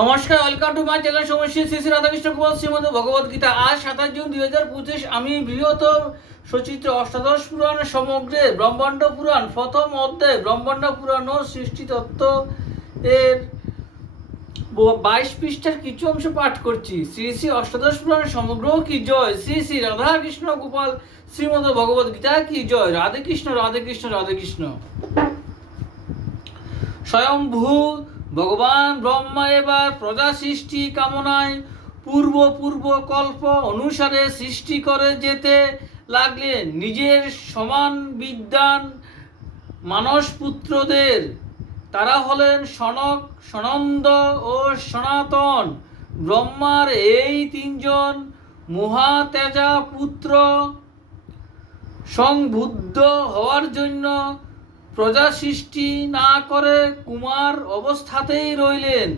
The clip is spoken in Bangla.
নমস্কার, ওয়েলকাম টু মাই চ্যানেল সমস্যা শ্রী শ্রী রাধাকৃষ্ণ গোপাল শ্রীমদ ভগবদ গীতা। আজ 27 জুন 2025 আমি বৃহৎ সচিত্র অষ্টাদশ পুরাণ সমগ্রে ব্রহ্মাণ্ড পুরাণ প্রথম অধ্যায় ব্রহ্মাণ্ড পুরাণ ও সৃষ্টি তত্ত্ব এর 22 পৃষ্ঠার কিছু অংশ পাঠ করছি। শ্রী শ্রী অষ্টাদশ পুরাণ সমগ্র কি জয়, শ্রী শ্রী রাধাকৃষ্ণ গোপাল শ্রীমদ ভগবদ গীতা কি জয়। রাধে কৃষ্ণ রাধে কৃষ্ণ রাধে কৃষ্ণ। স্বয়ংভূ ভগবান ব্রহ্মা এবার প্রজা সৃষ্টি কামনায় পূর্ব কল্প অনুসারে সৃষ্টি করে যেতে লাগলেন নিজের সমান বিদ্বান মানসপুত্রদের। তারা হলেন সনক, সনন্দ ও সনাতন। ব্রহ্মার এই তিনজন মহাতেজা পুত্র সংবুদ্ধ হওয়ার জন্য প্রজা সৃষ্টি না করে কুমার অবস্থাতেই রইলেন।